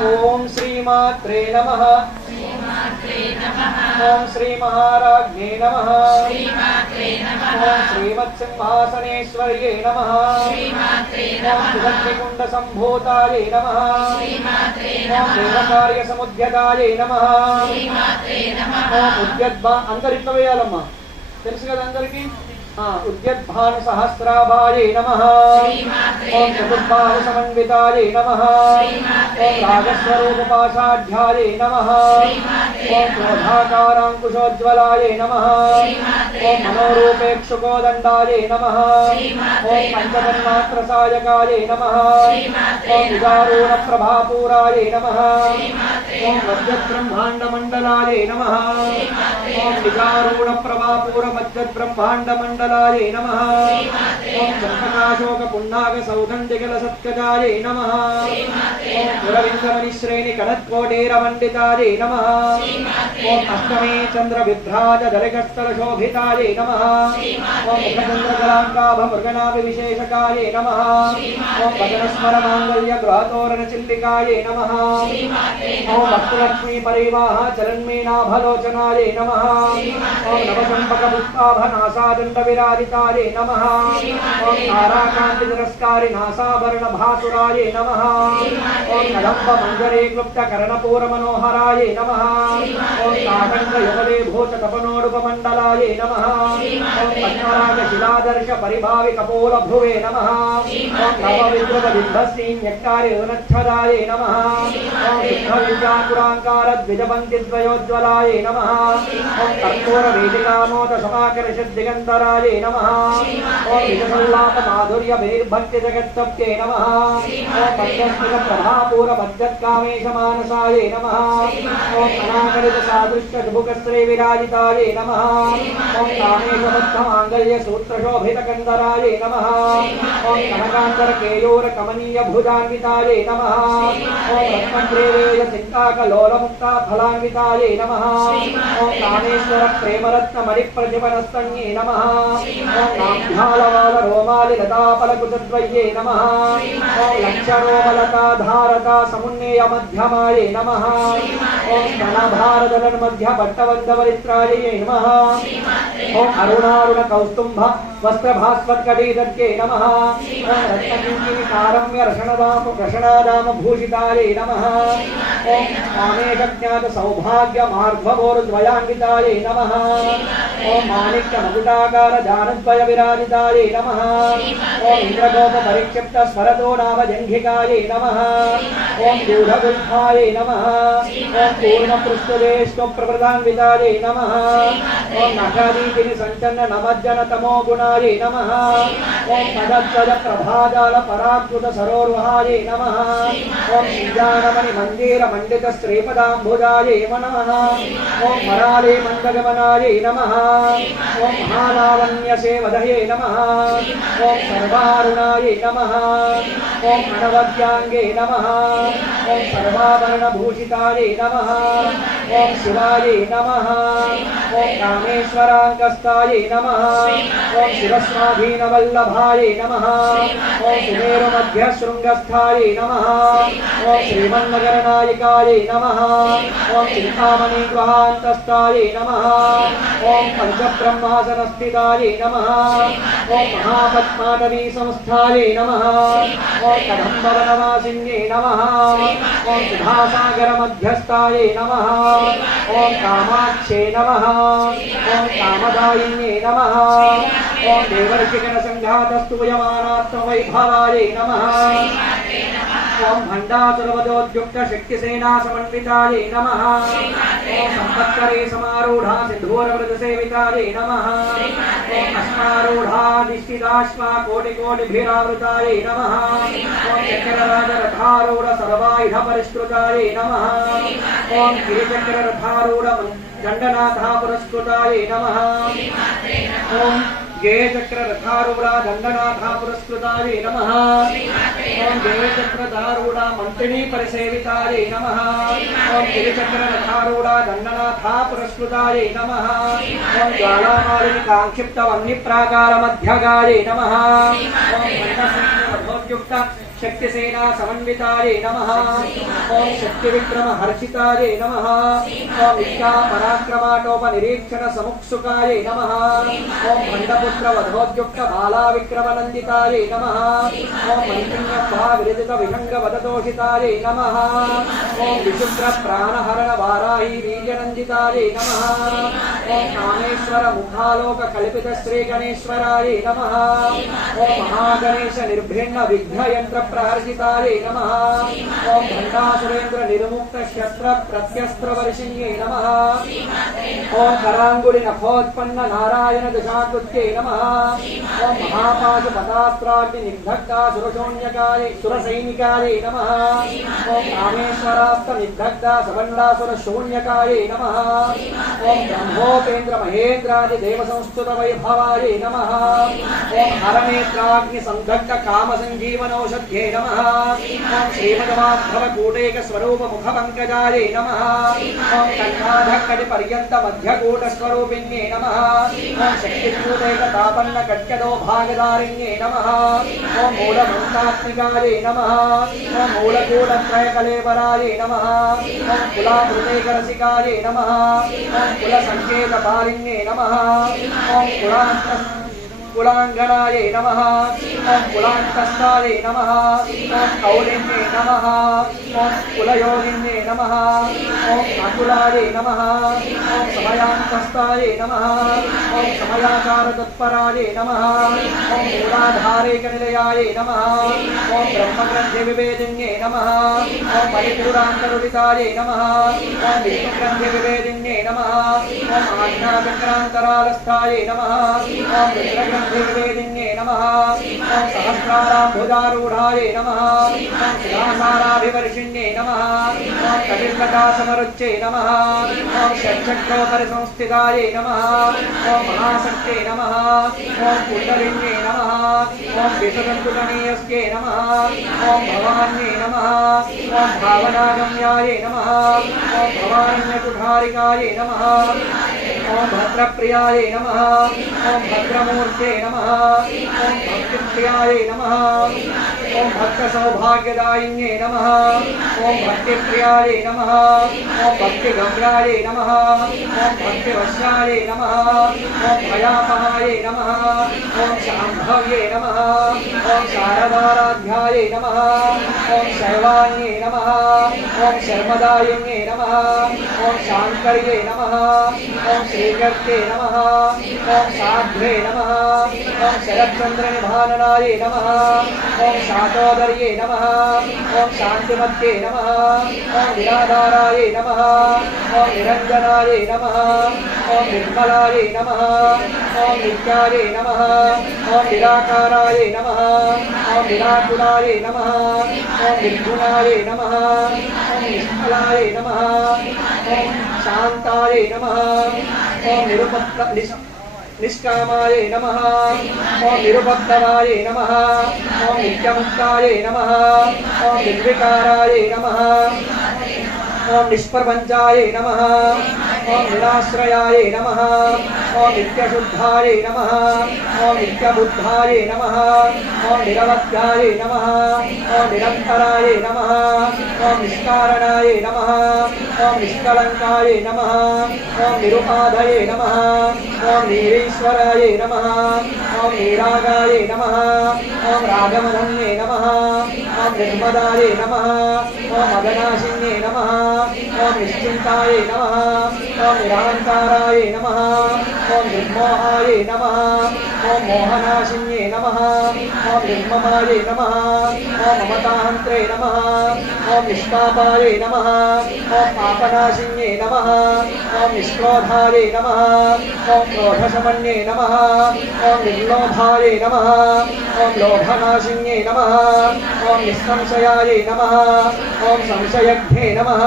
ओम श्रीमात्रे नमः। ओम श्री महाराज्ञे नमः। ओम श्रीमत्सिंहासनेश्वर्ये नमः। ओम सुदग्निकुंड संभूताये नमः। ओम देवकार्य समुद्यताये नमः। ओम उद्यद्भा अंदरित्व వేయాలమ్మా తెలుసు కదా అందరికి उद्यद्भानु सहस्राभाये नमः। ओम चतुर्बाहु समन्विताये नमः। ओम राजस्वरूपपाशाढ्याये नमः। ओम क्रोधाकारांकुशोज्ज्वलाये नमः। ओम मनोरूपेक्षुकोदंडाये नमः। ओम पंचतन्मात्रसायकाये नमः। ओम उदारूढप्रभापूराये नमः। ओम मध्यब्रह्माण्डमण्डलाये नमः। ओम निजारूढप्रभापूरमध्यब्रह्माण्डमण्डलाये नमः। ओम चंपकाशोक पुण्णाग सौगंधिकल सत्कजाये नमः। ओम पुरविंदमणिश्रेणि कनत्कोटेरमण्डिताये नमः। ओम अष्टमे चंद्र विभ्राज दलिकस्थल शोभिताये नमः। ओम मुखचंद्रकलांकाभ मृगनाभि विशेषकाये नमः। ओम भजनस्मर मांगल्य गृहतोरण चिल्लिकाये नमः। ओम भक्तलक्ष्मी परिवाह चरन्मीनाभलोचनाये नमः। ओम नवचंपक पुष्पाभनासादंड विराजिताये नमः। ओम ताराकांति तिरस्कारि नासाभरण भासुराये नमः। ओम कदंब मंजरे क्लुप्त कर्णपूर मनोहराये नमः। ओम काकंड युगले भूत तपनोडुपमंडलाये नमः। ओम पद्मराज शिलादर्श परिभावि कपोल भ्रुवे नमः। ओम नव विद्रुव बिंबस्ती न्यक्कारि उनच्छदाये नमः। ओम शुद्ध विद्यापुरांकार द्विजपंक्ति द्वयोज्ज्वलाये नमः। ओम कर्पूर वेदिकामोद समाकर्षद दिगंतराये नमः। ओम विजसल्लाप माधुर्य विनिर्भक्ति जगत्सत्ये नमः। ओम मध्यस्थित प्रभापूर मज्जत्कामेश मानसाये नमः। ओम अनाकरित सादृश्य जुभुकस्त्रे विराजिताये नमः। ओम कामेश बद्ध मांगल्य सूत्र शोभित कंदराये नमः। ओम कनकांतर केयूर कमनीय भुजान्विताये नमः। ओम रत्नग्रेवेय चिंताकलोल मुक्ता फलान्विताये नमः। ओम कामेश्वर प्रेमरत्न मणिप्रतिपनस्तन्ये नमः। ओम नाभ्यालवाल रोमालि लताफलकुचद्वये नमः। ओम लक्षरोमलता धारता समुन्नेय मध्यमाये नमः। ओम स्तनभारदलन मध्य भट्टवद्दवरित्राये नमः। ओम अरुणारुण कौस्तुम्भ वस्त्रभास्वत्कटीदत्ये नमः। ओम रत्नकिंकिणी कारम्य रषणादाम भूषिताये नमः। ओम कामेशज्ञात सौभाग्य मार्गवोरुद्वयान्विताये नमः। ओम माणिक्य मकुटाकार जानद्वय विराजिताये नमः। ओम इंद्रगोप परिक्षिप्त स्वरतो नाम जंघिकाये नमः। ओम गूढ़गुल्फाये नमः। ओम पूर्ण पृष्ठदेष्टो प्रप्रदान्विताये नमः। ओम नखदीपिनि संचन्न नमज्जन तमो गुणाये नमः। ओम पदध्वज प्रभाजाल पराकृत सरोरुहाये नमः। ओम निजानमणि मंदिर मंडित श्रीपदाम्बुजाये नमः। ओम मराले मंदगमनाये नमः। ओम महालावण्य सेवदये नमः। ओम सर्वारुणाये नमः। ओम अनवद्यांगे नमः। ओम सर्वाभरण भूषिताये नमः। ओम शिवाये नमः। ओम कामेश्वरांकस्ताये नमः। ओम शिवस्वाधीन वल्लभाये नमः। ओम सुमेरु मध्य शृंगस्थाये नमः। ओम श्रीमन्नगरनायकाये नमः। ओम चिंतामणि गृहान्तस्थाये नमः। ओम पंचब्रह्मासनस्थिताये नमः। ओम महापद्माटवी संस्थाये नमः। ओम कदम्बवनवासिन्ये नमः। ओम सुधासागर मध्यस्थाये नमः। ओम कामाक्षे नमः। ओम कामदायिन्ये नमः। ओम देवर्षिगण संघातस्तूयमानात्मवैभवाये नमः। ओम भंडासुरवदोद्युक्त शक्तिसेना समन्विताये नमः। ओम संपत्करे समारूढ़ा सिंधूरवृत सेविताये नमः। ओम अस्मारूढ़ा निश्चिताश्वा कोटि कोटि भीरावृताये नमः। ओम चक्रराज रथारूढ़ सर्वायुध परिष्कृताये नमः। ओम गिरिचक्र रथारूढ़ दंडनाथा पुरस्कृताये नमः। ओम जय चक्र रथारूढ़ा दंडनाथा पुरस्कृताये नमः। ओम जय चक्र रथारूढ़ा मंत्रिणी परिसेविताये नमः। ओम गिरिचक्र रथारूढ़ा दंडनाथा पुरस्कृताये नमः। ओम ज्वालामालिनी कांक्षिप्त वह्नि प्राकार मध्यगाये नमः। ओम मंडसंयुक्त शक्तिसेना समन्विताये नमः। ओम शक्तिविक्रम हर्षिताये नमः। ओम विद्या पराक्रमाटोपनिरीक्षण समुत्सुकाये नमः। ओम भण्डपुत्र वधोद्युक्त बाला विक्रमनन्दिताये नमः। ओम मन्त्रिण्यभा विरजित विहंग वदतोषिताये नमः। ओम विशुद्र प्राणहरण वाराही वीर्यनन्दिताये नमः। ओम कामेश्वर मुखालोक कल्पित श्री गणेश्वराये नमः। ओम महागणेश निर्भिन्न विघ्न यंत्र प्रहर्षिताये नमः। ओम भंडासुरेन्द्र निर्मुक्त शस्त्र प्रत्यस्त्र वर्षिण्ये नमः। ओम करांगुलि नखोत्पन्न नारायण दशाकृत्ये नमः। ओम महापाश पदास्त्राग्नि निर्दग्धा सुरशून्यकाये सुरसैनिकाये नमः। ओम कामेश्वरास्त निर्दग्धा सवंडासुर शून्यकाये नमः। ओम ब्रह्मोपेन्द्र महेन्द्रादि देव संस्तुत वैभवाये नमः। ओम हरनेत्राग्नि संदग्ध काम संजीवनौषध्ये नमः। ओम श्रीमद्वाग्भव कूटेक स्वरूप मुख पंकजाये नमः। ओम कण्ठाधकटि पर्यंत मध्य कूट स्वरूपिण्ये नमः। ओम शक्तिकूटेक तापन्न कट्यदो भागदारिण्ये नमः। ओम मूलमन्तात्मिकाये नमः। ओम मूलकूटत्रय कलेवराये नमः। ओम कुलामृतेक रसिकाये नमः। ओम कुलसंकेत पालिन्ये नमः। ओम कुलांगनाये नमः। ओम कुलांतस्थाये नमः। ओम कौलिन्ये नमः। ओम कुलयोगिन्ये नमः। ओम अकुलाये नमः। ओम समयांतस्थाये नमः। ओम समयाचार तत्पराये नमः। ओम मूलाधारेक निलयाये नमः। ओम ब्रह्मग्रंथि विवेदिन्ये नमः। ओम परिपूरान्तरुदिताये नमः। ओम विष्णुग्रंथि विवेदिन्ये नमः। ओम आज्ञाचक्रान्तरालस्थाये नमः। ओम रुद्रग्रन्थिविवेदिन्ये नमः। ओम सहस्राराम्भुजारूढाये नमः। ओम शिलासाराभिवर्षिण्ये नमः। ओम कटिलकटासमरुच्ये नमः। ओम षट्चक्रोपरिसंस्थिताये नमः। ओम महाशक्ते नमः। ओम कुण्डलिन्ये नमः। ओम विशुदन्तुगणेयस्ये नमः। ओम भवान्ये नमः। ओम भावनागम्याये नमः। ओम भवान्यकुठारिकाये नमः। ओम भद्रप्रियाये नमः। ओम भद्रमूर्ते नमः। ओम भक्तिप्रियाये नमः। ओम भक्तसौभाग्यदायिन्ये नमः। ओम भक्तिप्रियाये नमः। ओम भक्तिगम्याये नमः। ओम भक्तिवश्याये नमः। ओम भयापहाये नमः। ओम शाम्भव्ये नमः। ओम शारदाराध्याये नमः। ओम शैवान्ये नमः। ओम शर्मदायिन्ये नमः। ओम शांकर्ये नमः। ओम श्रीकर्ते नमः। ओम साध्वे नमः। ओम शरच्चंद्र निभाननाये नमः। ओम शातोदर्ये नमः। ओम शांतिमत्ये नमः। ओम निराधाराये नमः। ओम निरंजनाये नमः। ओम निर्मलाये नमः। ओम नित्याये नमः। ओम निराकाराये नमः। ओम निराकुलाये नमः। ओम निर्गुणाये नमः। ओम निष्फलाये नमः। ओम शांताये नमः। ओम निष्कामाये नमः। ओम निरुपद्रवाये नमः। ओम नित्यमुक्ताये नमः। ओम निर्विकाराये नमः। ओम निष्प्रपंचाये नमः। ओम निराश्रयाये नमः। ओम नित्यशुद्धाये नमः। ओम नित्यबुद्धाये नमः। ओम निरवध्याये नमः। ओम निरंतराये नमः। ओम निष्कारणाये नमः। ओम निष्कलंकाये नमः। ओम निरुपाधये नमः। ओम नीरेश्वराये नमः। ओम नीरागाये नमः। ओम रागमधन्ये नमः। ओम निर्मदाये नमः। ओम मदनाशिन्ये नमः। ओम निश्चिन्ताये नमः। ओम निरांताराये नमः। ओम निर्मोहाये नमः। ओम मोहनाशिन्ये नमः। ओम निर्ममाये नमः। ओम ममताहन्त्रे नमः। ओम निष्पापाये नमः। ओम पापनाशिन्ये नमः। ओम निष्क्रोधाये नमः। ओम क्रोधशमन्ये नमः। ओम निर्लोभाये नमः। ओम लोभनाशिन्ये नमः। ओम निस्संशयाये नमः। ओम संशयघ्ने नमः।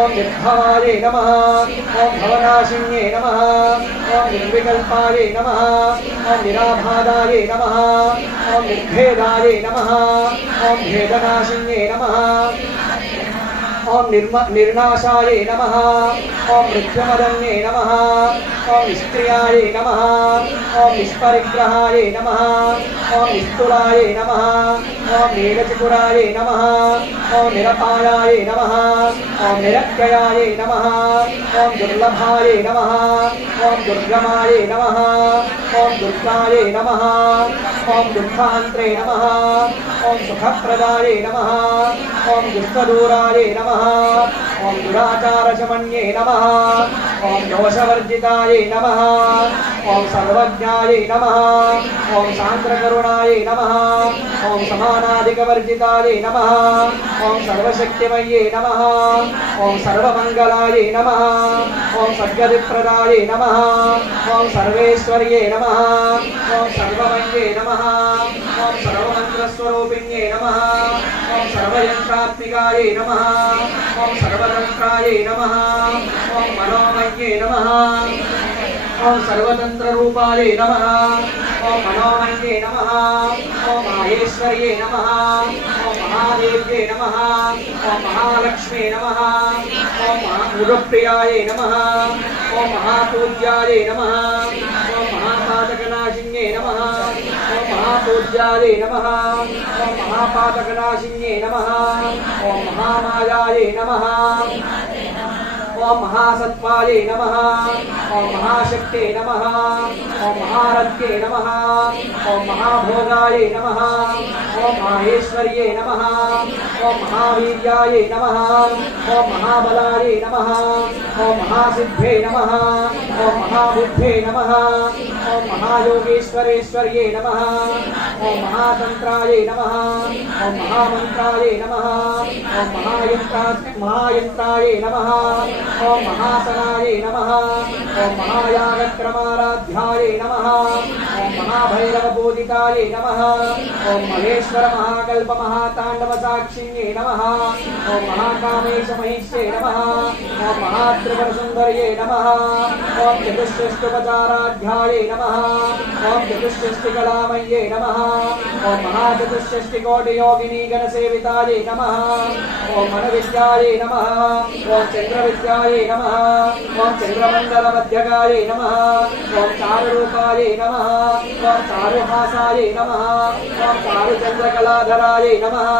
ओम निर्भवाये नमः। ओम भवनाशिन्ये नमः। ओम निर्विकल्पाये नमः। ओम निराभादाये नमः। ओम निर्भेदाये नमः। ओम भेदनाशिन्ये नमः। ओम निर्नाशाय नमः ओम मृत्युमदन्ये नमः ओम निष्क्रियाय नमः ओम निष्परिग्रहाय नमः ओम निस्तुलाय नमः ओम नीलचतुराय नमः ओम निरपायाय नमः ओम निरत्ययाय नमः ओम दुर्लभाय नमः ओम दुर्गमाय नमः ओम दुर्गाय नमः ओम दुःखान्त्रे नमः ओम सुखप्रदाय नमः ओम दुष्टदूराय नमः ओम दुराचारशमन्ये नमः ओम दोषवर्जिताय नमः ओम सर्वज्ञाय नमः ओम सान्द्रकरुणाय नमः ओम समानाधिकवर्जिताय नमः ओम सर्वशक्तिमये नमः ओम सर्वमङ्गलाय नमः ओम सद्गतिप्रदाय नमः ओम सर्वेश्वर्ये नमः ओम सर्वमये नमः ओम सर्वमन्त्रस्वरूपिण्ये नमः ओम सर्वयन्त्रात्मिकाय नमः ओम सर्वतन्त्राय नमः ओम मनोमये नमः ओम सर्वतन्त्ररूपाय नमः ओम मनोमये नमः ओम माहेश्वर्ये नमः ओम महादेव्ये नमः ओम महालक्ष्मी नमः ओम महामुरुप्रियाय नमः ओम महापूज्याय नमः ओम महापातकनाशिन्ये नमः ओम महापूज्याय नमः ओम महापातकनाशिन्ये नमः ओम महामायाय नमः ओम महासत्वाय नमः ओम महाशक्ते नमः ओम महारत्ये नमः ओम महाभोगाय नमः ओम माहेश्वर्ये नमः ओम महावीर्याय नमः ओम महाबलाय नमः ओम महासिद्धे नमः ओम महाबुद्धे नमः ओम महायोगेश्वरेश्वर्ये नमः ओम महातन्त्राय नमः ओम महामन्त्राय नमः ओम महायन्त्राय नमः ओम महासनाय नमः ओम महायागक्रमाराध्याय नमः ओम महाभैरवपूजिताय नमः ओम महेश्वर महाकल्प महातांडव साक्षिण्ये नमः ओम महाकामेश महिष्ये नमः ओम महात्रिपुरसुन्दर्ये नमः ओम चतुष्षष्टुपचाराध्याय नमः ओम चतुष्षष्टिकलामये नमः ओम महाचतुष्षष्टिकोटियोगिनी गणसेविताय नमः ओम मनविद्याय नमः ओम चन्द्रविद्याय नमः ओम चन्द्रमण्डलमध्यगाय नमः ओम चारुरूपाय नमः ओम चारुहासाय नमः ओम चारुचन्द्रकलाधराय नमः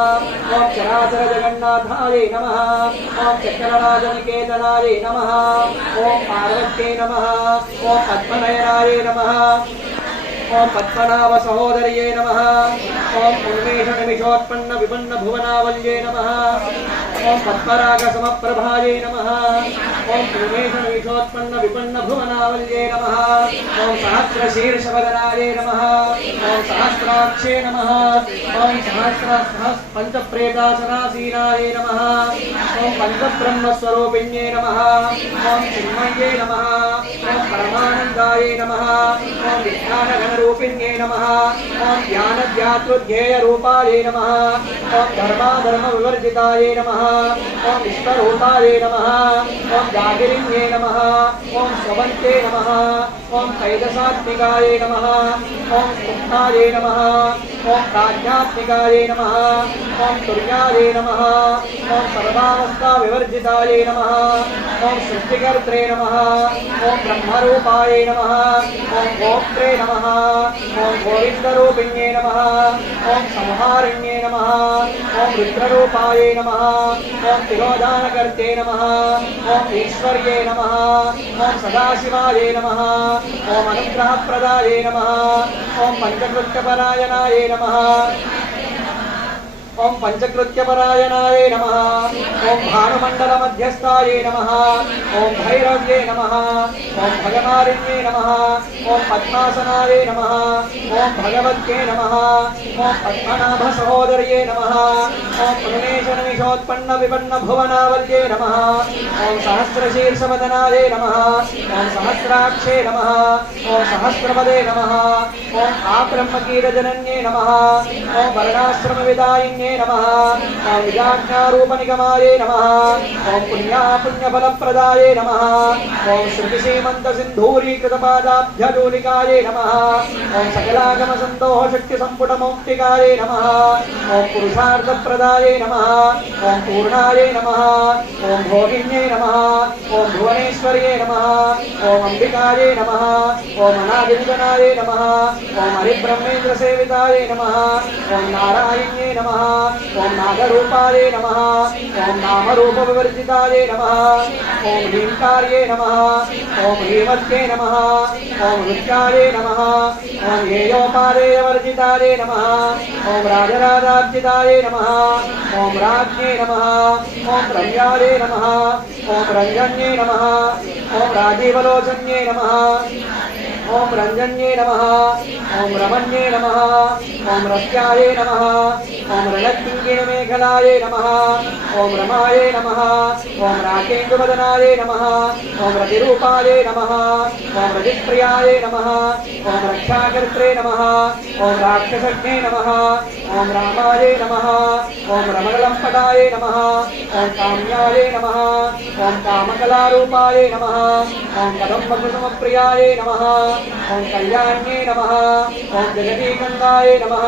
ओम चराचरजगन्नाथाय नमः ओम चक्रराजनिकेतनाय नमः ओम पार्वत्यै नमः ओम पद्मनयनाय नमः ओम पद्मनाभ सहोदर्ये नमः ओम उन्मेष निमिषोत्पन्न विपन्न भुवनावल्ये नमः ओम पद्मराग समप्रभाये नमः ओम उन्मेष निमिषोत्पन्न विपन्न भुवनावल्ये नमः ओम सहस्रशीर्षवदनाय नमः ओम सहस्राक्षे नमः ओम पंचप्रेतासनासीनाय नमः ओम पंचब्रह्मस्वरूपिण्ये नमः ओम चिन्मये नमः ओम परमानन्दाय नमः ओम विज्ञानगणरूपिण्ये नमः ओम ज्ञानध्यातृध्येयरूपाय नमः ओम धर्माधर्मविवर्जिताय नमः ओम विश्वरूपाय नमः ओम जागिरिण्ये नमः ओम स्वन्ते नमः ओम कैदसात्मिकाय नमः ओम सुखाय नमः ओम प्राज्ञात्मिकाय नमः ओम तुर्याय नमः ओम सर्वावस्थाविवर्जिताय नमः ओम सृष्टिकर्त्रे नमः ओम ब्रह्मरूपाय नमः ओम गोप्त्रे नमः ओम गोविन्दरूपिण्ये नमः ओम संहारिण्ये नमः ओम रुद्ररूपाय नमः ओम तिरोधानकर्ते नमः ओम ईश्वर्ये नमः ओम सदाशिवाय नमः ओम अनुग्रहप्रदाय नमः ओम पंचकृत्यपरायणाय नमः ओम पंचकृत्यपरायणाय नमः ओम भानुमंडल मध्यस्थाय नमः ओम भैरव्ये नमः ओम भगनारिण्ये नमः ओम पद्मासनाय नमः ओम भगवत्ये नमः ओम पद्मनाभ सहोदर्ये नमः ओम पुरुणेश निमिषोत्पन्न विपन्न भुवनावल्ये नमः ओम सहस्रशीर्षवदनाय नमः ओम सहस्राक्षे नमः ओम सहस्रपदे नमः ओम आब्रह्मकीरजनन्ये नमः ओम वर्णाश्रमविदायिन्ये नमः ओम विजाज्ञारूपनिगमाये नमः ओम पुण्यफलप्रदाये नमः ओम श्रुतिसीमन्तसिन्धूरीकृतपादाब्जधूलिकाये नमः ओम सकलागमसन्दोहशक्तिसम्पुटमौक्तिकाये नमः ओम पुरुषार्थप्रदाये नमः ओम पूर्णाये नमः ओम भोगिन्ये नमः ओम भुवनेश्वर्ये नमः ओम अंबिकाये नमः ओम अनादिनिधनाये नमः ओम हरिब्रह्मेन्द्रसेविताये नमः ओम नारायण्ये नमः ओम नागरूपाये नमः ओम नामरूपविवर्जिताये नमः ओम ह्रींकार्ये नमः ओम ह्रीमत्ये नमः ओम रुच्याये नमः ओम हेयोपादेयवर्जिताये नमः ओम राजराजार्जिताये नमः ओम राज्ञे नमः ओम रम्याये नमः ओम रंजन्ये नमः ओम राजीवलोचन्ये नमः ओम रंजन्ये नमः ओम रमण्ये नमः ओम रस्याये नमः ओम रणकिङ्किणमेखलाये नमः ओम रमाये नमः ओम राकेन्दुवदनाये नमः ओम रतिरूपाये नमः ओम रतिप्रियाये नमः ओम रक्षाकर्त्रे नमः ओम राक्षसज्ञे नमः ओम रामाये नमः ओम रमणलम्पटाये नमः ओम काम्याये नमः ओम कामकलारूपाये नमः ओम कदम्बकुसुमप्रियाये नमः ओम कल्याण्ये नमः ओम जगदीकन्दाये नमः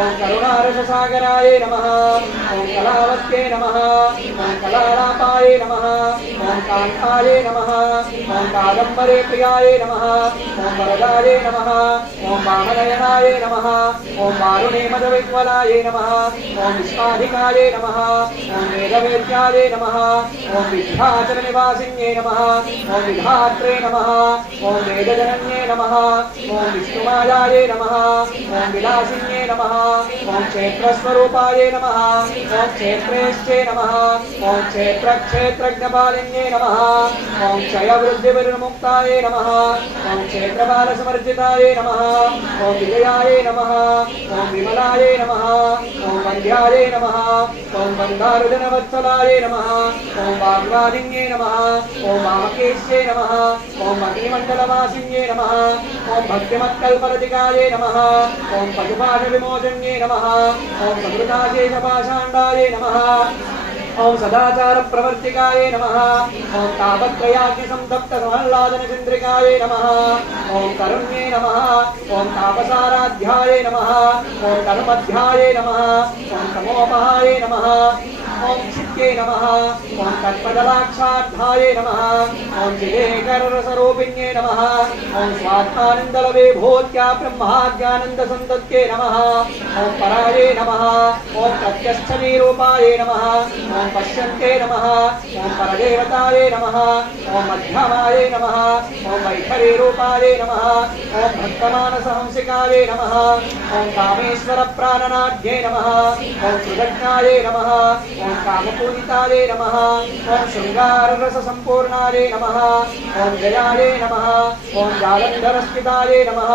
ओम करुणारससागराये नमः ओम कलावत्ये नमः ओम कलालापाये नमः ओम कान्ताये नमः ओम कादम्बरे प्रियाये नमः ओम वरदाये नमः ओम वामनयनाये नमः ओम वारुणे मदविह्वलाये नमः ओम विश्वाधिकाये नमः ओम वेदवेद्याये नमः ओम विद्याचलनिवासिन्ये नमः ओम विधात्रे नमः ओम वेदजनन्ये नमः ओम विष्णुमायाये नमः ओम विलासिन्ये नमः ओम क्षेत्रस्वरूपाये नमः ओम क्षेत्रेश्चे नमः ओम क्षेत्रक्षेत्रज्ञपालिन्ये नमः ओम क्षयवृद्धिविर्मुक्ताये नमः ओम क्षेत्रपालसमर्जिताये नमः ओम विजयाये नमः ओम विमलाये नमः ओम वन्द्याये नमः ओम वन्दारुजनवत्सलाये नमः ओम वाग्वादिन्ये नमः ओम वामकेश्ये नमः ओम अग्निमण्डलवासिन्ये नमः ओम भक्तिमत्कल्परतिकाये नमः ओम पशुपाशविमोचन्ये नमः ओम सकृताशेषपाषाण्डाये नमः ओम सदाचार प्रवर्तिकाये नमः ओम तापत्रयाग्निसंतप्तसमह्लादनचन्द्रिकाये नमः ओम करुण्ये नमः ओम तापसाराध्याये नमः ओम कर्मध्याये नमः ओम तमोपहाये नमः ओम चित्ते नमः ओम तत्पदलाक्षार्थाये नमः ओम चिदेकररसरूपिण्ये नमः ओम स्वात्मानन्दलवेभूत्या ब्रह्माज्ञानन्दसन्तत्ये नमः ओम पराये नमः ओम प्रत्यस्थलीरूपाये नमः ओम पश्यन्ते नमः ओम परदेवताये नमः ओम मध्यमाये नमः ओम वैखरीरूपाये नमः ओम भक्तमानसहंसिकाये नमः ओम कामेश्वरप्राणनाढ्ये नमः ओम सुदज्ञाये नमः ओम कामपूजिताये नमः ओम शृङ्गाररससम्पूर्णाये नमः ओम जयाये नमः ओम जालन्धरस्थिताये नमः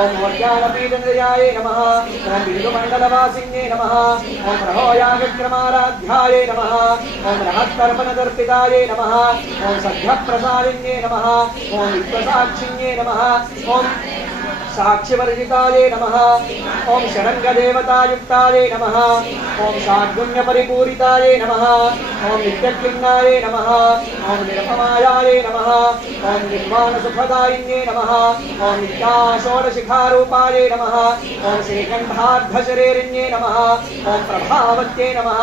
ओम मौर्यानपीडनयाये नमः ओम बिन्दुमण्डलवासिन्ये नमः ओम प्रहोयागक्रमाराध्याये नमः ओम रहत्तर्पणदर्पिताये नमः ओम सद्यप्रसादिन्ये नमः ओम विश्वसाक्षिण्ये नमः ओम साक्षिवर्जिताये नमः ओम षडङ्गदेवतायुक्ताये नमः ओम षाड्गुण्यपरिपूरिताये नमः ओम नित्यक्लिन्नाये नमः ओम निरपमायाये नमः ओम निर्वाणसुखदायिन्ये नमः ओम नित्याषोडशिखारूपाये नमः ओम श्रीकण्ठार्धशरीरिण्ये नमः ओम प्रभावत्ये नमः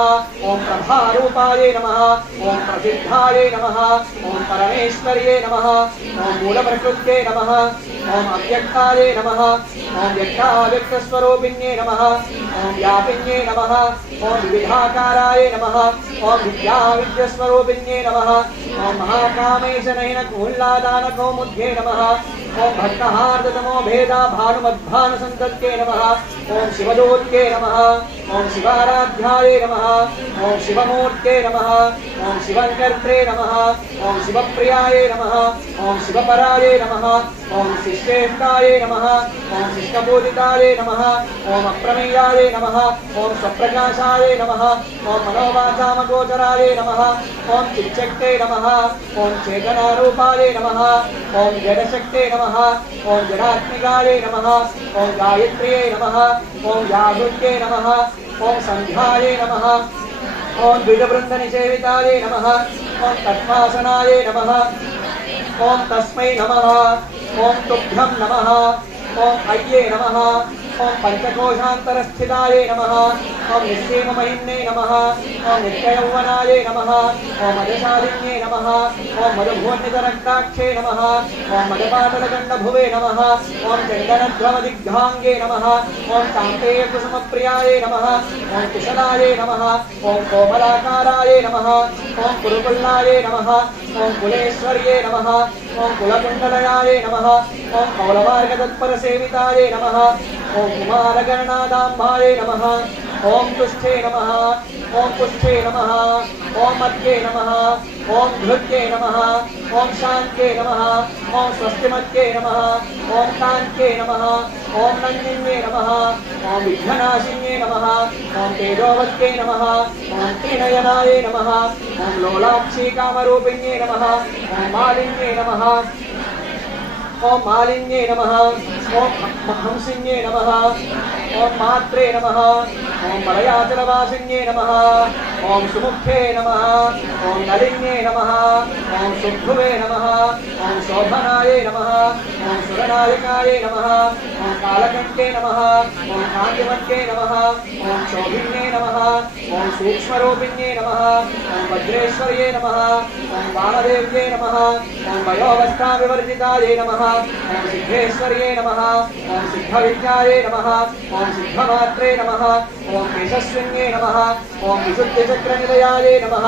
ओम प्रभारूपाये नमः ओम प्रसिद्धाये नमः ओम परमेश्वर्ये नमः ओम मूलप्रकृत्ये नमः ओम अव्यक्ताये नमः ओम व्यक्ताव्यक्तस्वरूपिण्ये नमः ओम व्यापिन्ये नमः ओम विविधाकाराय नमः ओम विद्याविद्यस्वरूपिण्ये नमः ओम महाकामेशनयनकुल्लादानकौमुद्ये नमः ओम भक्तहार्दतमो भेदा भानुमद्भानुसन्तत्ये नमः ओम शिवदूत्ये नमः ओम शिवाराध्याये नमः ओम शिवमूर्ते नमः ओम शिवङ्कर्त्रे नमः ओम शिवप्रियाये नमः ओम शिवपराये नमः ओम शिष्येष्टाये नमः ओम शिष्टपूजिताये नमः ओम अप्रमेयाये नमः ओम स्वप्रकाशाये नमः ओम मनोवाचामगोचराये नमः ओम चिच्चक्ते नमः ओम चेतनारूपाये नमः ओम जडशक्ते नमः नमः ओम जनात्मिकाय नमः ओम गायत्र्यै नमः ओम जागृत्यै नमः ओम संध्यायै नमः ओम द्विजवृन्दनिसेवितायै नमः ओम तत्मासनायै नमः ओम तस्मै नमः ओम तुभ्यं नमः ओम अय्ये नमः ओम पंचकोशान्तरस्थिताय नमः ओम निःसीममहिम्ने नमः ओम नित्ययौवनाय नमः ओम मदशालिन्ये नमः ओम मदभुवन्नितरक्ताक्षे नमः ओम मदपाटलगण्डभुवे नमः ओम चन्दनध्रवदिग्धाङ्गे नमः ओम कान्तेयकुसुमप्रियाय नमः ओम कुशलाय नमः ओम कोमलाकाराय नमः ओम कुरुकुल्लाय नमः ओम कुलेश्वर्ये नमः ओम कुलकुण्डलयाय नमः ओम कौलमार्गतत्परसेविताय नमः ओम कुमारगणनादाम्बाय नमः ओम तुष्टे नमः ओम पुष्टे नमः ओम मध्ये नमः ओम धृत्ये नमः ओम शान्त्ये नमः ओम स्वस्तिमत्ये नमः ओम कान्त्ये नमः ओम नन्दिन्ये नमः ओम विघ्ननाशिन्ये नमः ओम तेजोवत्ये नमः ओम त्रिनयनाय नमः ओम लोलाक्षी कामरूपिण्ये नमः ओम मालिन्ये नमः ओम मालिन्ये नमः ओम हंसिन्ये नमः ओम मात्रे नमः ओम मलयाचलवासिन्ये नमः ओम सुमुखे नमः ओम नलिन्ये नमः ओम शुभ्रुवे नमः ओम शोभनाय नमः ओम सुरनायकाय नमः ओम कालकण्ठे नमः ओम कान्तिमत्ये नमः ओम शोभिन्ये नमः ओम सूक्ष्मरूपिण्ये नमः ओम वज्रेश्वर्ये नमः ओम वामदेव्ये नमः ओम वयोवस्थाविवर्जिताय नमः ओम सिद्धेश्वर्ये नमः ओम सिद्धविद्याये नमः ओम सिद्धमात्रे नमः ओम यशस्विन्ये नमः ओम विशुद्धिचक्रनिलयाय नमः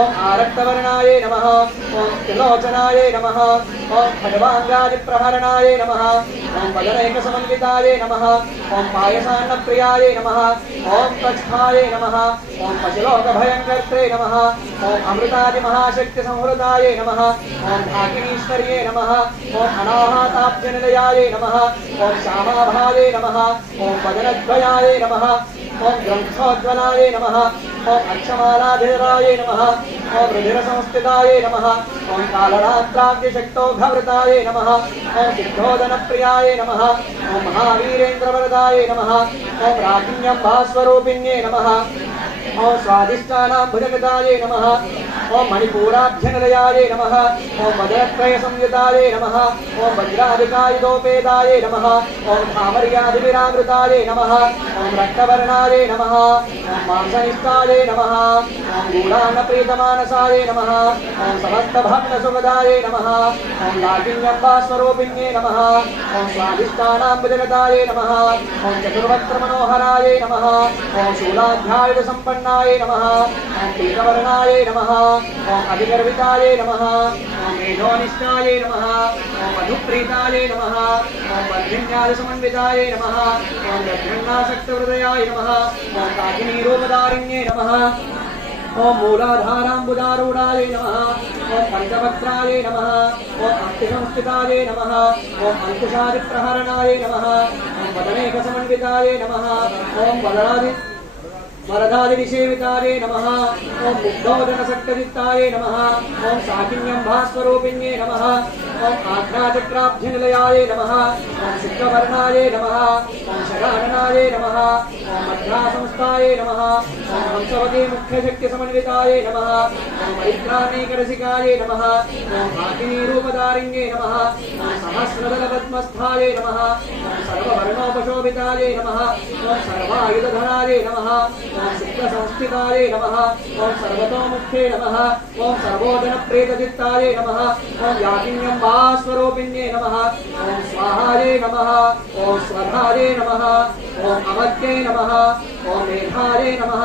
ओम आरक्तवर्णाय नमः ओम त्रिलोचनाय नमः ओम खड्वाङ्गादिप्रहरणाय नमः ओम वदनैकसमन्विताय नमः ओम पायसान्नप्रियाय नमः ओम तच्छाय नमः ओम पशुलोकभयङ्कर्त्रे नमः ओम अमृतादिमहाशक्तिसंहृताय नमः ओम ढाकिनीश्वर्ये नमः ओम अनाहताब्जनिलयाय नमः ओम श्यामाभाये नमः ओम वदनद्वयाय नमः ओम ग्रन्थोज्ज्वलाय नमः ओम अक्षमालाधीराय नमः ओम रुधिरसंस्थिताय नमः ओम कालरात्राब्जशक्तोघवृताय नमः ओम सिद्धोदनप्रियाय नमः ओम महावीरेन्द्रवरदाय नमः ओम राकिन्यम्भास्वरूपिण्ये नमः ओम स्वादिष्टानां भुजगताय नमः ओम मणिपूराभ्यनिलयाय नमः ओम वज्रत्रयसंयुताय नमः ओम वज्रादिकायुधोपेदाय नमः ओम धामर्यादिविरामृताय नमः ओम रक्तवर्णाय नमः ओम मांसनिष्ठाय नमः ओम गूढान्नप्रीतमानसाय नमः ओम समस्तभक्तसुखदाय नमः ओम लाकिन्यम्बास्वरूपिण्ये नमः ओम स्वादिष्टानां भुजगताय नमः ओम चतुर्वक्त्रमनोहराय नमः ओम शूलाध्यायुधसम्पन्नाय नमः ओम पीतवर्णाय नमः ओम अधिगर्विताय नमः ओम मेधोनिष्ठाय नमः ओम मधुप्रीताय नमः ओम बद्धिन्यादिसमन्विताय नमः ओम रघ्रन्नासक्तहृदयाय नमः ओम काकिनीरूपधारिण्ये नमः ओम मूलाधाराम्बुदारूढाय नमः ओम पंचवक्त्राय नमः ओम अष्टसंस्थिताय नमः ओम अंकुशादिप्रहरणाय नमः ओम वदनैकसमन्विताय नमः ओम वरदादिनिसेविताय नमः ओम मुग्धोदनसक्तचित्ताय नमः ओम साकिन्यम्भास्वरूपिण्ये नमः ओम आघ्राचक्राब्धिनिलयाय नमः ओम सिद्धवर्णाय नमः ओम शराननाय नमः ओम मध्यासंस्थाय नमः ओम हंसवती मुख्यशक्तिसमन्विताय नमः ओम परित्राणैकरसिकाय नमः ओम भाकिनीरूपधारिण्ये नमः ओम सहस्रदलपद्मस्थाय नमः ओम सर्ववर्णोपशोभिताय नमः ओम सर्वायुधधराय नमः ओम सिद्धसंस्थिताय नमः ओम सर्वतोमुखे नमः ओम सर्वोदनप्रेतचित्ताय नमः ओम याकिन्यम्बास्वरूपिण्ये नमः ओम स्वाहाय नमः ओम स्वधाय नमः ओम अमत्ये नमः ओम मेधाय नमः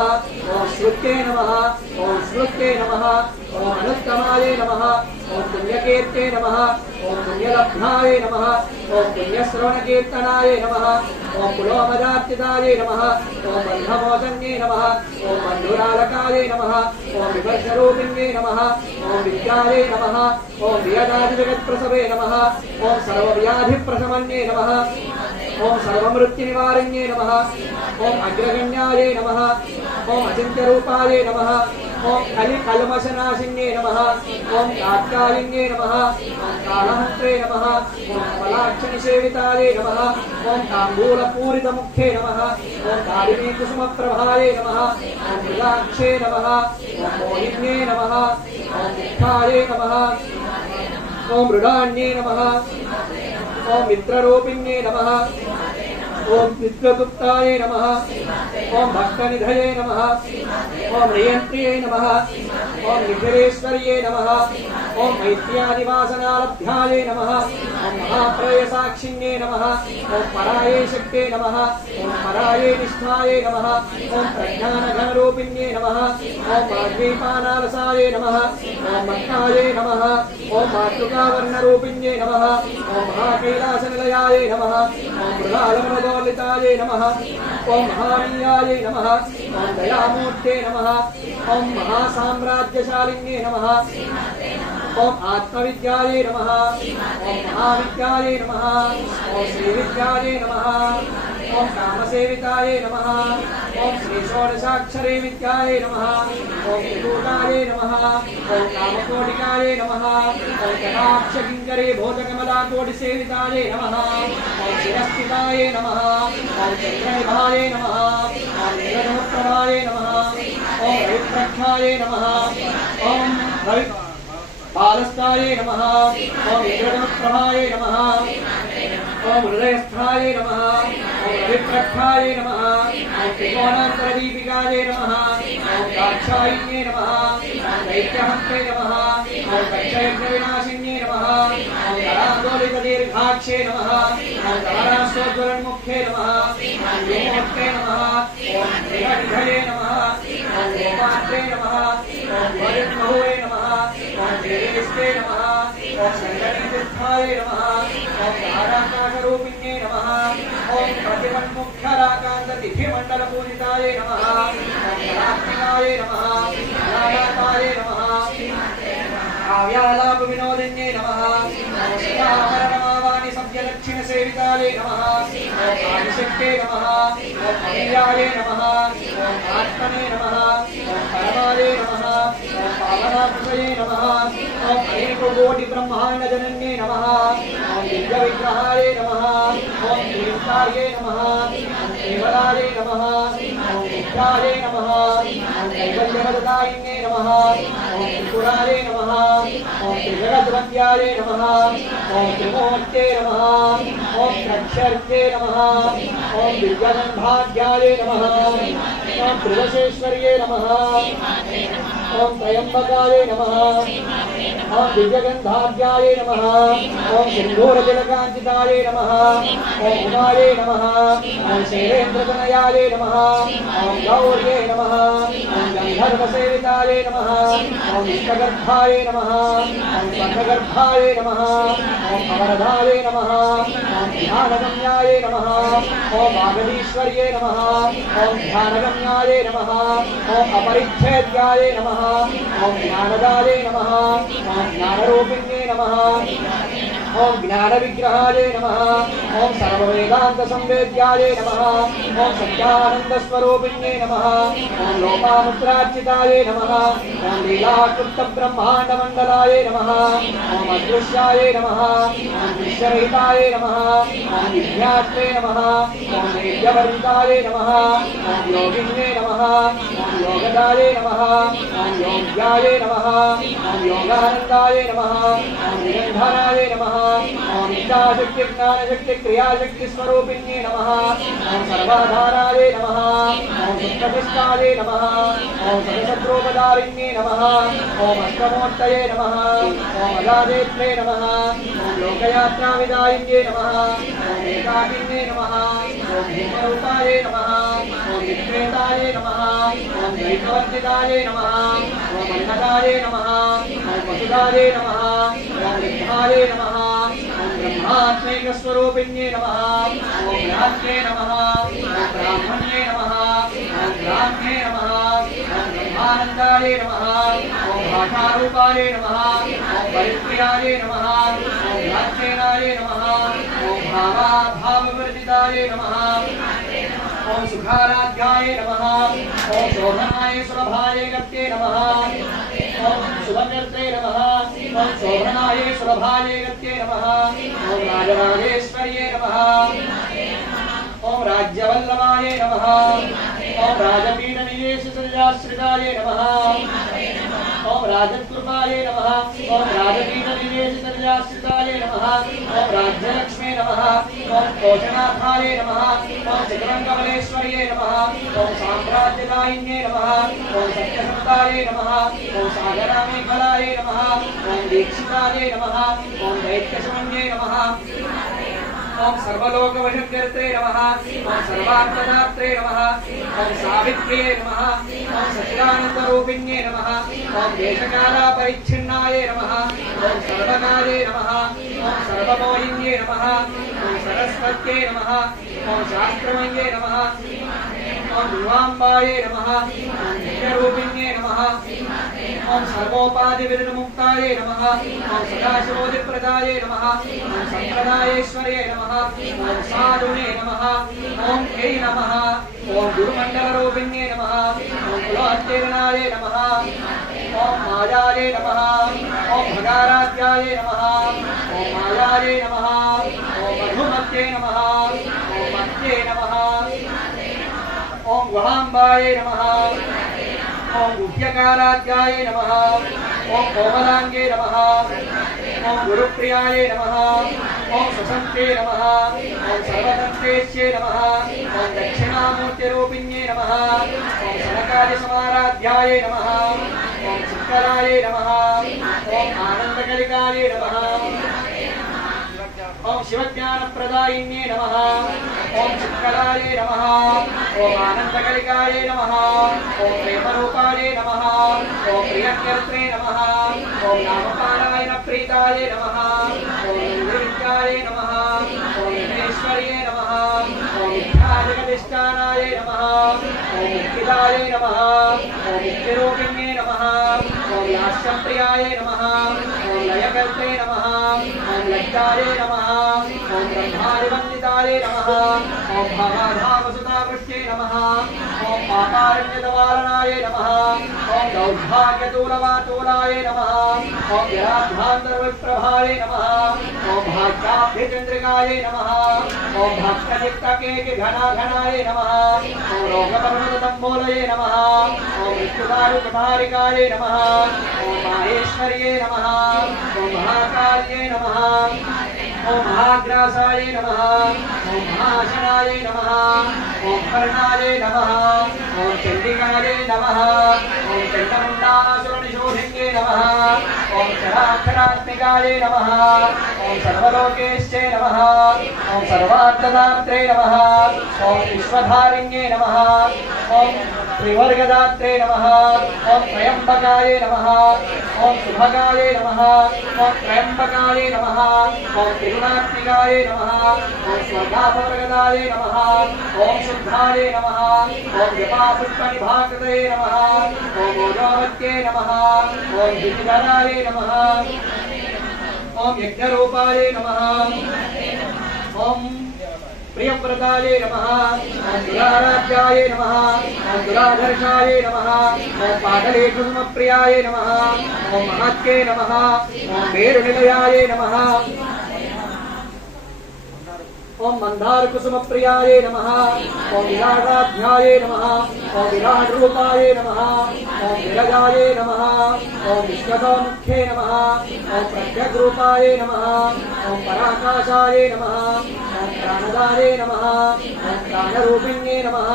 ओम श्रुत्ये नमः ओम श्रुत्ये नमः ओम अनुत्तमाय नमः ओम पुण्यकीर्त्ये नमः ओम पुण्यलब्धाय नमः ओम पुण्यश्रवणकीर्तनाय नमः ओम पुलोमदार्चिताय नमः ओम बन्धमोचन्ये नमः ओम बन्धुरालकाय नमः ओम विभर्षरूपिण्ये नमः ओम विद्याय नमः ओम वियदादिजगत्प्रसवे नमः ओम सर्वव्याधिप्रशमन्ये नमः ओम सर्वमृत्युनिवारण्ये नमः ओम अग्रगण्याय नमः ओम अचिन्त्यरूपाय नमः ओम कलि कल्मषनाशिन्ये नमः ओम कात्यायन्ये नमः ओम कालहन्त्रे नमः ओम कमलाक्षनिसेविताये नमः ओम ताम्बूलपूरितमुखे नमः ओम दारिणी कुसुमप्रभाये नमः ओम मृगाक्षे नमः ओम मोहिन्ये नमः ओम मुक्ताये नमः ओम मृडान्ये नमः ओम मित्ररूपिण्ये नमः ओम चित्रगुप्ताय नमः ओम भक्तनिधये नमः ओम नियन्त्रिये नमः ओम निखिलेश्वर्ये नमः ओम मैत्र्यादिवासनालभ्याय नमः ओम महाप्रयसाक्षिण्ये नमः ओम पराये शक्ते नमः ओम पराये निष्ठाये नमः ओम प्रज्ञानघनरूपिण्ये नमः ओम माद्वीपानालसाय नमः ओम मत्ताये नमः ओम मातृकावर्णरूपिण्ये नमः ओम महाकैलासनिलयाय नमः ओम मृगालमृगोलिताय नमः ओम महावीयाय नमः ओम दयामूर्ते नमः ओम महासाम्राज्यशालिन्ये नमः ओम आत्मविद्याय नमः ओम महाविद्याय नमः ओम श्रीविद्याय नमः ओम कामसेविताय नमः ओम श्रीषोडशाक्षरे विद्याय नमः ओम त्रिकूटाय नमः ओम कामकोटिकाय नमः ओम कटाक्षकिङ्करे भोजकमलाकोटिसेविताय नमः ओम शिरस्थिताय नमः ओम चन्द्रनिभाय नमः ओम नीलधूप्रभाय नमः ओम रविप्रख्याय नमः ओम रवि बालस्ताय नमः ओम इंद्रधनुप्रभाय नमः ओम हृदयस्थाय नमः ओम रविप्रख्याय नमः ओम त्रिकोणान्तरदीपिकाय नमः ओम दाक्षायिन्ये नमः ओम दैत्यहन्त्रे नमः ओम दक्षयज्ञविनाशिन्ये नमः ओम करान्दोलितदीर्घाक्षे नमः ओम कमलास्वज्वलन्मुखे नमः ओम योमोक्ते नमः ओम त्रिहरिधये नमः ओम गोपात्रे नमः ओम वरुणमहुवे नमः ओम देवेस्ते नमः ओम शङ्करीतीर्थाय नमः ओम ताराकाशरूपिण्ये नमः ओम प्रतिमन्मुख्यराकान्ततिथिमण्डलपूजिताय नमः ओम कलात्मिकाय नमः कलानाथाय नमः काव्यालापविनोदिन्ये नमः ओम सदाभरणमावानि सव्यलक्षिणसेविताय नमः ओम आदिशक्ते नमः ओम अमीयाय नमः ओम आत्मने नमः ओम परमाय नमः ओम पावनाकृतये नमः ओम अनेककोटिब्रह्माण्डजनन्ये नमः ओम दिव्यविग्रहाय नमः ओम श्रीकार्ये नमः ओम केवलाय नमः ओम विद्याय नमः ओम कैवल्यवरदायिन्ये नमः ओम त्रिपुराय नमः ओम त्रिजगद्वन्द्याय नमः ओम त्रिमूर्ते नमः ओम त्रक्षर्ते नमः ओम दिव्यगन्धाढ्याय नमः ओम त्रिदशेश्वर्ये नमः ओम त्रयंबकाय नमः ओम दिव्यगन्धाढ्याय नमः ओम सिन्दूरतिलकाञ्चिताय नमः ओम उमाय नमः ओम शैलेन्द्रतनयाय नमः ओम गौर्ये नमः ओम गन्धर्वसेविताय नमः ओम विष्णुगर्भाय नमः ओम स्वर्णगर्भाय नमः ओम अवरधाय नमः ओम ध्यानगम्याय नमः ओम आगदीश्वर्ये नमः ओम ध्यानगम्याय नमः ओम अपरिच्छेद्याय नमः ओम ज्ञानदाय नमः ओम ज्ञानरूपिण्ये नमः ओम ज्ञानविग्रहाय नमः ओम सर्ववेदान्तसंवेद्याय नमः ओम सत्यानन्दस्वरूपिण्ये नमः ओम लोपामुद्रार्चिताय नमः ओम लीलाकृतब्रह्माण्डमण्डलाय नमः ओम अदृश्याय नमः ओम दृश्यरहिताय नमः ओम विद्यात्रे नमः ओम वेद्यवर्जिताय नमः ओम योगिन्ये नमः ओम योगदाय नमः ओम योग्याय नमः ओम योगानन्दाय नमः ओम निरन्धराय नमः ओम इच्छाशक्ति ज्ञानशक्ति क्रियाशक्ति स्वरूपिण्ये नमः ओम सर्वाधाराय नमः ओम सुप्रतिष्ठाय नमः ओम सदशत्रोपदारिण्ये नमः ओम अष्टमूर्तये नमः ओम अजादेत्रे नमः ओम लोकयात्राविदायिन्ये नमः ओम एकाकिन्ये नमः ओम भीमरूपाय नमः ओम विक्रेताय नमः ओम द्वैतवर्जिताय नमः ओम अन्नदाय नमः ओम वसुदाय नमः ओम विद्धाय नमः ओम ब्रह्मात्मैकस्वरूपिण्ये नमः ओम ज्ञात्रे नमः ओम ब्राह्मण्ये नमः ओम ब्राह्म्ये नमः ओम ब्रह्मानन्दाय नमः ओम भाषारूपाय नमः ओम परिप्रियाय नमः ओम ज्ञात्रेणाय नमः ओम भावाभाववर्जिताय नमः ओम सुखाराध्याय नमः ओम शोभनाय सुलभाय गत्ये नमः ओम शुभकृत्रे नमः ओम शोभनाय सुलभाय गत्ये नमः ओम राजराजेश्वर्ये नमः ओम राज्यवल्लभाय नमः ओम राजपीठनिवेशितश्रिताय नमः ओम राजकृपाय नमः ओम राजपीठनिवेशितश्रिताय नमः ओम राज्यलक्ष्मे नमः ओम कोशनाथाय नमः ओम चित्रंगबलेश्वर्ये नमः ओम साम्राज्यदायिन्ये नमः ओम सत्यसंताय नमः ओम सागरामेखलाय नमः ओम दीक्षिताय नमः ओम दैत्यशमन्ये नमः ओम सर्वलोकवशकृते नमः ओम सर्वार्थदात्रे नमः ओम सावित्र्ये नमः ओम सच्चिदानन्दरूपिण्ये नमः ओम देशकालपरिच्छिन्नाय नमः ओम सर्वकाले नमः ओम सर्वमोहिन्ये नमः ओम सरस्वत्यै नमः ओम शास्त्रमये नमः ओम ध्रुवाम्बाये नमः ओम नित्यरूपिण्ये नमः ओम सर्वोपाधिविरुमुक्ताय नमः ओम सदाशिवोदिप्रदाय नमः ओम संप्रदायेश्वर्ये नमः ओम साधुने नमः ओम ऐ नमः ओम गुरुमण्डलरूपिण्ये नमः ओम कुलोत्तीर्णाय नमः ओम मायाये नमः ओम भगाराध्याय नमः ओम मायाये नमः ओम मधुमत्ये नमः ओम मत्ये नमः ओम वहाम्बाय नमः ओम गुह्यकाराध्याय नमः ओम कोमलांगे नमः ओम गुरुप्रियाय नमः ओम सुसंते नमः ओम सर्वतन्त्रेश्ये नमः ओम दक्षिणामूर्तिरूपिण्ये नमः ओम सनकादिसमाराध्याय नमः ओम चित्कराय नमः ओम आनन्दकलिकाय नमः ओम शिवज्ञानप्रदायिन्ये नमः ओम चित्कराय नमः ओम आनन्दकलिकाय नमः ओम प्रेमरूपाय नमः ओम प्रियकर्त्रे नमः ओम नामपारायणप्रीताय नमः ओम इंद्रविद्याय नमः ओम विघ्नेश्वर्ये नमः ओम विद्याजगदिष्ठानाय नमः ओम मुक्तिदाय नमः ओम मुक्तिरूपिण्ये नमः ओम लास्यप्रियाय नमः ओम लयकर्त्रे नमः ओम लज्जाय नमः ओम ब्रह्मादिवन्दिताय नमः ओम भावाधामसुतावृष्टे नमः ओम पापारण्यदवारणाय नमः ओम दौर्भाग्यतूलवातूलाय नमः ओम विराध्यान्तर्विप्रभाय नमः ओम भाग्याभ्यचन्द्रिकाय नमः ओम भक्तचित्तकेकिघनाघनाय नमः ओम रोगपर्वतम्बोलये नमः ओम मृत्युदारुकठारिकाय नमः ओम माहेश्वर्ये नमः ओम महाकाल्ये नमः ओम महाग्रासाय नमः ओम महाशनाय नमः ओम कर्णाय नमः ओम चंडिकाय नमः ओम चंडमुंडासुरनिशोधिन्ये नमः ओम चराक्षरात्मिकाय नमः ओम सर्वलोकेश्चे नमः ओम सर्वार्थदात्रे नमः ओम विश्वधारिण्ये नमः ओम त्रिवर्गदात्रे नमः ओम त्र्यंबकाय नमः ओम सुभगाय नमः ओम त्र्यंबकाय नमः ओम त्रिगुणात्मिकाय नमः ओम स्वर्गापवर्गदाय नमः ओम शुद्धाय नमः ओम जपापुष्पनिभाकृतये नमः ओम ओजोवत्ये नमः ओम दितिधराय नमः ओम यज्ञरूपाय नमः ओम प्रियव्रताय नमः ओम दुराराध्याय नमः ओम दुराधर्षाय नमः ओम पाटलेषुमप्रियाय नमः ओम महत्ये नमः ओम मेरुनिलयाय नमः ओम मंदार कुसुम प्रियाय नमः ओम विराटाध्याय नमः ओम विराट रूपाय नमः ओम विरजाय नमः ओम विश्वतोमुख्ये नमः ओम प्रत्यग रूपाय नमः ओम पराकाशाय नमः ओम प्राणदाय नमः ओम प्राणरूपिण्ये नमः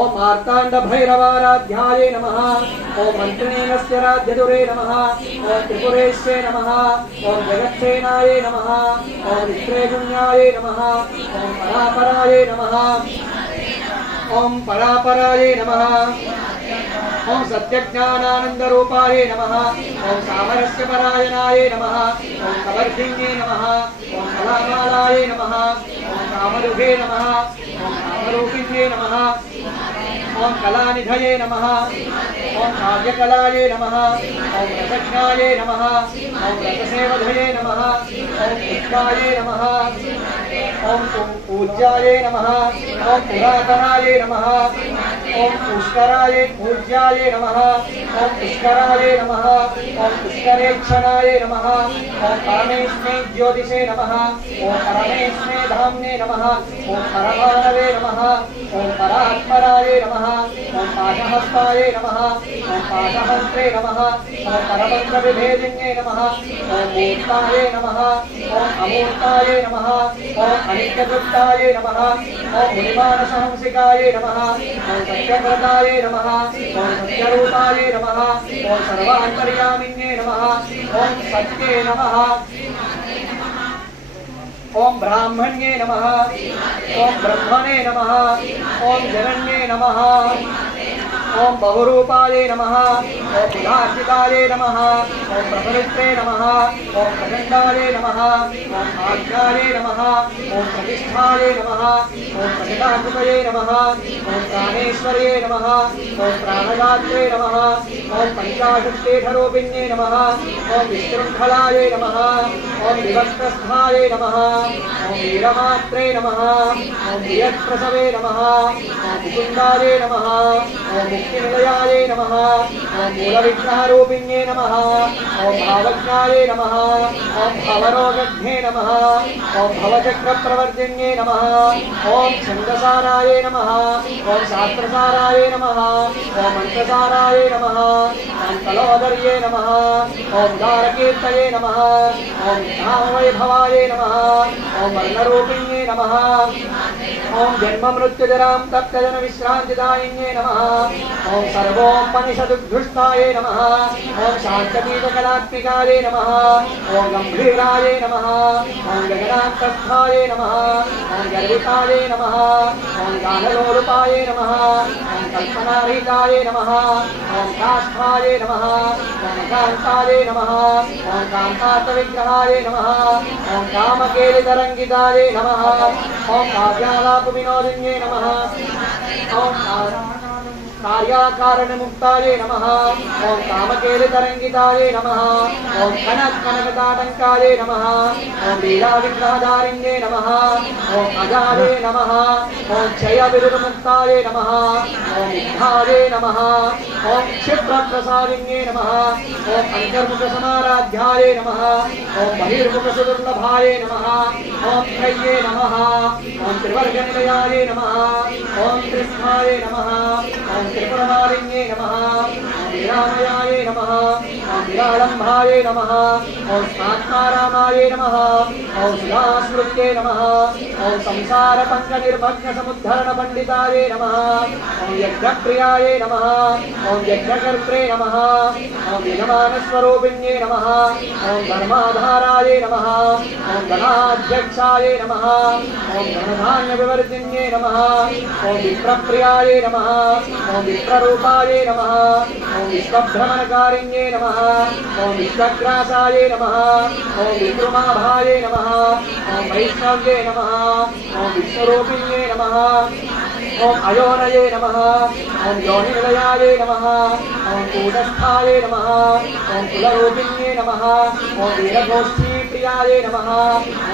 ओम मार्तांड भैरवाराध्याय नमः ओम मंत्रिणेनस्य राज्यदुरे नमः ओम त्रिपुरेश्ये नमः ओम जगत्सेनाय नमः ओम विश्वेगुण्याय नमः ओम परापराय नमः ओम परापराय नमः ओम सत्यज्ञानानंदरूपाय नमः ओम सामरस्य परायणाय नमः ओम कवर्धिन्ये नमः ओम कलामालाय नमः ओम कामरुभे नमः ओम कामरूपिण्ये नमः ओम कलानिधये नमः ओम काव्यकलाय नमः ओम रसज्ञाय नमः ओम रससेवधये नमः ओम पुष्पाय नमः ओम पूज्याय नमः ओम पुरातनाय नमः ओम पुष्कराय पूज्याय नमः ओम पुष्कराय नमः ओम पुष्करेक्षणाय नमः ओम परमेश्वरे ज्योतिषे नमः ओम परमेश्वरे धाम्ने नमः ओम परमानवे नमः ओम परात्पराय नमः ओम पाशहस्ताय नमः ओम पाशहस्त्रे नमः ओम परमन्त्रविभेदिन्ये नमः ओम मूर्ताय नमः ओम अमूर्ताय नमः ओम अनित्यगुप्ताय नमः ओम मुनिमानसहंसिकाय नमः ओम सत्यव्रताय नमः ओम सत्यरूपाय नमः ओम सर्वान्तर्यामिन्ये नमः ओम सत्ये नमः ओम ब्राह्मण्ये नमः ओम ब्रह्मणे नमः ओम जनन्ये नमः ओम बहुरूपाय नमः ओम उदार्चिताय नमः ओम प्रपवित्रे नमः ओम प्रचण्डाय नमः ओम भाग्याय नमः ओम प्रतिष्ठाय नमः ओम प्रजटाकृतये नमः ओम प्राणेश्वर्ये नमः ओम प्राणदात्रे नमः ओम पञ्चाशत्पीठरूपिण्ये नमः ओम विशृङ्खलाय नमः ओम विभक्तस्थाय नमः ओम वीरमात्रे नमः ओम प्रियप्रसवे नमः ओम मुकुन्दाय नमः ओम मुक्तिनिलयाय नमः ओम मूलविग्रहरूपिण्ये नमः ओम भावज्ञाय नमः ओम भवरोगघ्ने नमः ओम भवचक्रप्रवर्तिन्ये नमः ओम छन्दसाराय नमः ओम शास्त्रसाराय नमः ओम मन्त्रसाराय नमः ओम कलोदर्ये नमः ओम दारकीर्तये नमः ओम धामवैभवाय नमः ओम वर्णरूपिण्ये नमः ओम जन्ममृत्युजरां तप्तजनविश्रान्तिदायिन्ये नमः ओम सर्वोपनिषदुद्धुष्टाय नमः ओम शान्तपीठकलात्मिकाय नमः ओम गम्भीराय नमः ओम गगनान्तस्थाय नमः ओम गर्विताय नमः ओम गानलोलुपाय नमः ओम कल्पनारहिताय नमः ओम काष्ठाय नमः ओम कान्ताय नमः ओम कान्तार्थविग्रहाय नमः ओम कामकेलितरङ्गिताय नमः ओम काव्यालापविनोदिन्ये नमः ओम कार्याकारणमुक्ताय नमः ओम कामकेलितरङ्गिताय नमः ओम कनककनकताटङ्काय नमः ओम लीलाविग्रहधारिण्ये नमः ओम अजाय नमः ओम क्षयविरुधमुक्ताय नमः ओम उद्धारे नमः ओम क्षिप्रप्रसादिन्ये नमः ओम अन्तर्मुखसमाराध्याय नमः ओम बहिर्मुखसुदुर्लभाय नमः ओम त्रय्ये नमः ओम त्रिवर्गनिलयाय नमः ओम त्रिस्थाय नमः ओम त्रिपुरमालिन्ये नमः ओम विरामयाय नमः ओम विरालम्भाय नमः ओम आत्मारामाय नमः ओम सुधास्मृत्ये नमः ओम संसारपङ्कनिर्भग्नसमुद्धरणपण्डिताय नमः ओम यज्ञप्रियाय नमः ओम यज्ञकर्त्रे नमः ओम यजमानस्वरूपिण्ये नमः ओम धर्माधाराय नमः ओम गणाध्यक्षाय नमः ओम धनधान्यविवर्जिन्ये नमः ओम विप्रप्रियाय नमः ओम विप्ररूपाय नमः ओम विश्वभ्रमणकारिण्ये नमः ओम विश्वग्रासाय नमः ओम विद्रुमाभाय नमः ओम वैष्णव्ये नमः ओम विश्वरूपिण्ये नमः ओम अयोनये नमः ओम योनिनिलयाय नमः ओम कूटस्थाय नमः ओम कुलरूपिण्ये नमः ओम वीरगोष्ठीप्रियाय नमः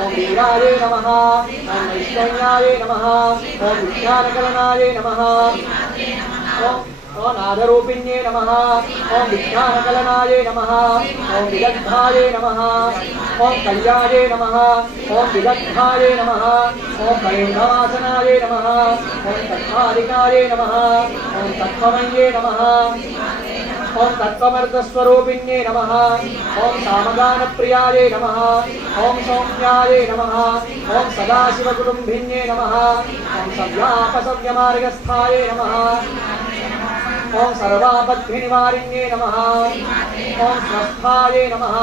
ओम वीराय नमः ओम वैष्णव्याय नमः ओम विज्ञानकलनाय नमः ओम नादरूपिण्ये नमः ओम विज्ञानकलनाय नमः ओम विदग्धाय नमः ओम कल्याय नमः ओम विदग्धाय नमः ओम कलेन्द्रवासनाय नमः ओम तत्त्वाधिकाय नमः ओम तत्त्वमये नमः ओम तत्त्वमर्धस्वरूपिण्ये नमः ओम सामगानप्रियाय नमः ओम सौम्याय नमः ओम सदाशिवकुटुम्बिन्ये नमः ओम सव्यापसव्यमार्गस्थाय नमः ओम सर्वापद्भिनिवारिण्ये नमः ओम स्वस्थाय नमः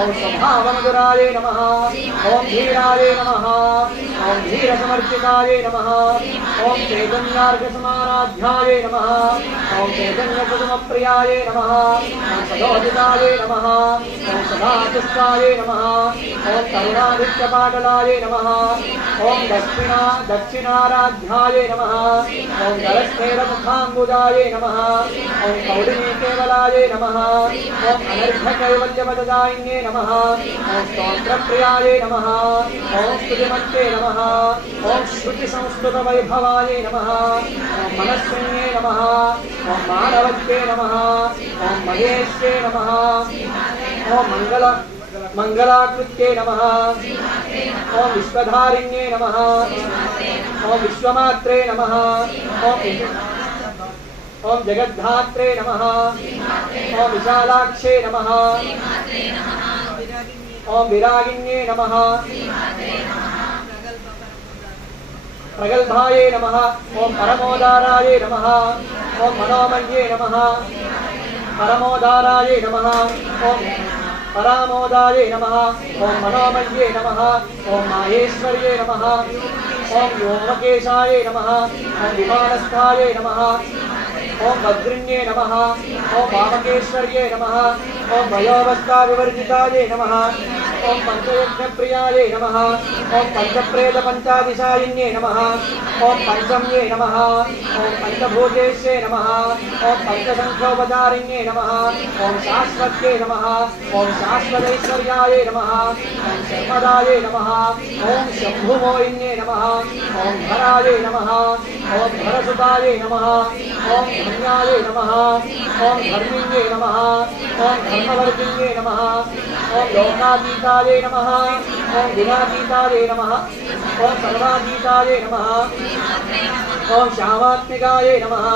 ओम स्वभावमधुराय नमः ओम धीराय नमः ओम धीरसमर्पिताय नमः ओम चैतन्यार्घसमाराध्याय नमः ओम चैतन्यकुसुमप्रियाय नमः ओम सदोदिताय नमः ओम सदाचित्ताय नमः ओम करुणादित्यपाटलाय नमः ओम दक्षिणाराध्याय नमः ओम जलस्फेरमुखाम्बुजाय नमः ओम कौडिनीकेवलाय नमः ओम अनर्घकैवल्यपददायिन्ये नमः ओम स्तोत्रप्रियाय नमः ओम स्तुतिमत्ये नमः नमः ओम श्रुति संस्कृत वैभवाय नमः ओम मनस्विन्ये नमः ओम मानवत्ये नमः ओम महेश्ये नमः ओम मंगलाकृत्ये नमः ओम विश्वधारिण्ये नमः ओम विश्वमात्रे नमः ओम जगद्धात्रे नमः ओम विशालाक्षे नमः ओम विरागिन्ये नमः प्रगल्भाये नमः ओम परमोदाराये नमः ओम मनोमये नमः परमोदाराये नमः ओम परामोदाये नमः ओम मनोमये नमः ओम माहेश्वर्ये नमः ओम व्योमकेशाये नमः ओम विमानस्थाये नमः ओम भद्रिण्ये नमः ओम वामकेश्वर्ये नमः ओम भयोवस्था विवर्जिताये नमः ओम पंचयज्ञप्रियाये नमः ओम पंचप्रेत पंचादिशायिन्ये नमः ओम पंचम्ये नमः ओम पंचभूतेश्ये नमः ओम पंचसंख्योपचारिण्ये नमः ओम शाश्वत्ये नमः ओम शाश्वतैश्वर्याये नमः ओम शर्मदाये नमः ओम शम्भुमोहिन्ये नमः ओम धराये नमः ओम धरसुताये नमः ओम धन्याये नमः ओम धर्मिण्ये नमः ओम धर्मवर्जिन्ये नमः ओम लोकातीताये नमः ओम गुणातीताये नमः ओम सर्वातीताये नमः ओम श्यामात्मिकाये नमः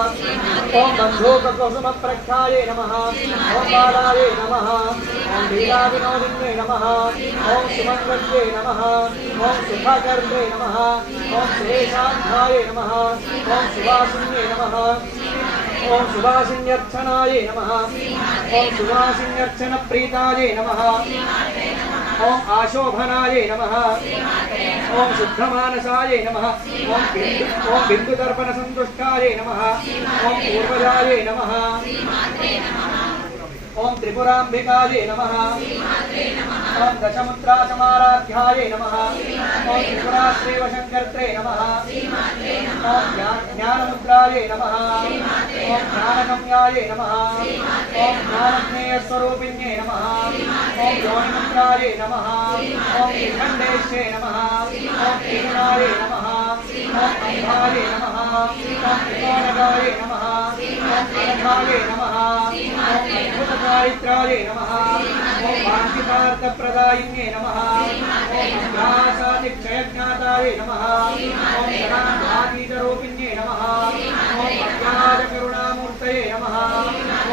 ओम बन्धूककुसुमप्रख्याये नमः ओम बालाये नमः ओम लीलाविनोदिन्ये नमः ओम सुमङ्गल्ये नमः ओम सुखाकर्त्रे नमः ओम सुरेशाध्याये नमः ओम सुवासिन्ये नमः ओम सुवासिन्यर्चनाये नमः ओम सुवासिन्यर्चनप्रीताये नमः ओम आशोभनाये नमः ओम शुद्धमानसाये नमः ओम बिन्दुदर्पणसन्तुष्टाये नमः ओम पूर्वजाये नमः ओम त्रिपुराम्बिकाये नमः ओम दशमुद्रासमाराध्याये नमः ओम त्रिपुराश्रेवशङ्कर्त्रे नमः ओम ज्ञानमुद्राये नमः ओम ज्ञानगम्याये नमः ओम ज्ञानज्ञेयस्वरूपिण्ये नमः ओम योनिमुद्राये नमः ओम त्रिखण्डेश्ये नमः ओम त्रिगुणाये नमः ओम अन्धाये नमः ओम त्रिकोणगाये नमः ओम अनघाये नमः ओम अद्भुतचारित्राये नमः ओम भाग्यपार्थप्रदायिन्ये नमः ओम अभ्यासादिक्षयज्ञाताये नमः ओम शरान्तातीतरूपिण्ये नमः ओम अज्ञातकरुणामूर्तये नमः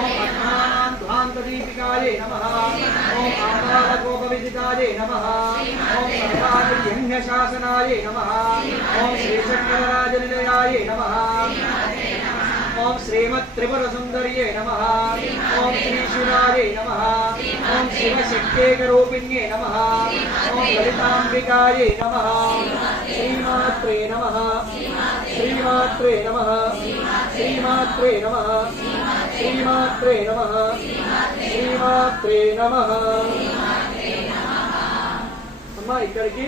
ओम अज्ञानान्ध्वान्तदीपिकाये नमः ओम आपादकोपविदिताये नमः ओम सर्वादिव्यङ्ग्यशासनाये नमः ओम श्रीशङ्करराजनिलयाये नमः ओम श्रीमत्त्रिपुरसुन्दर्ये नमः ओम श्रीशिवाये नमः ओम शिवशक्त्येकरूपिण्ये नमः ओम ललिताम्बिकाये नमः श्रीमात्रे नमः श्रीमात्रे नमः श्रीमात्रे नमः श्रीमात्रे नमः श्रीमात्रे नमः అమ్మ ఇక్కడికి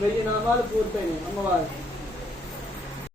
1000 నామాలు పూర్తయినాయి అమ్మవారికి